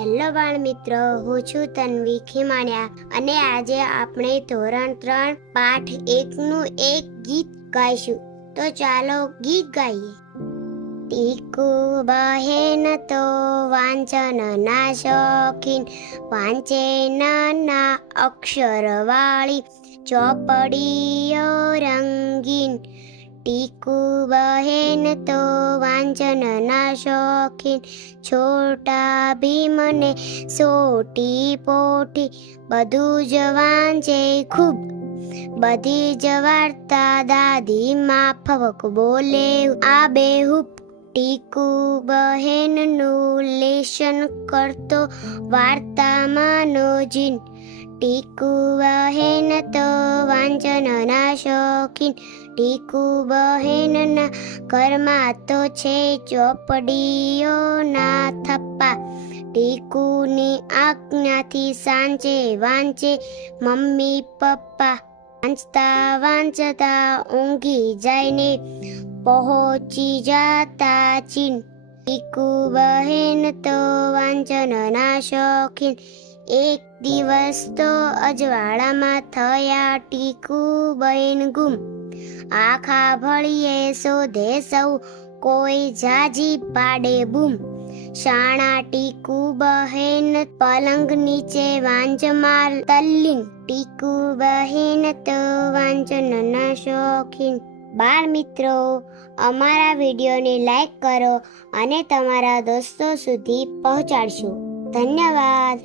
Hello બાળ મિત્રો, હું છું તન્વી ખીમાણિયા અને આજે આપણે ધોરણ 3 પાઠ 1 નું એક ગીત ગાઈશું. તો ચાલો ગીત ગાઈએ. ટીકુ બહેન તો વાંચનના શોખીન, વાંચે નાના અક્ષર વાળી ચોપડીઓ રંગીન. ટીકુ બહેન તો વાંચનના શોખીન, છોટા ભીમને સોટી પોટી બધું જ વાંચે ખૂબ. બધી જ વાર્તા દાદી માં ફવક બોલે આ બેહૂબ. ટીકુ બહેનનું લેશન કરતો વાર્તામાં નો જીન. ટીકુ બહેન તો વાંચનના શોખીન, ટીકુ બહેનના ઘરમાં તો છે ચોપડીઓના થપ્પા. ટીકુની આજ્ઞાથી સાંજે વાંચે મમ્મી પપ્પા. વાંચતા વાંચતા ઊંઘી જાયને પહોંચી જાતા ચીન. ટીકુ બહેન તો વાંચનના શોખીન, એક દિવસ તો અજવાળામાં થયા ટીકુ બહેન ગુમ. આખા ભળીએ શોધે સૌ, કોઈ જાજી પાડે બૂમ. શાણા ટીકુ બહેન પલંગ નીચે વાંચમાં તલ્લીન. ટીકુ બહેન તો વાંચનના શોખીન. બાળ મિત્રો, અમારા વિડીયોને લાઈક કરો અને તમારા દોસ્તો સુધી પહોંચાડશો. ધન્યવાદ.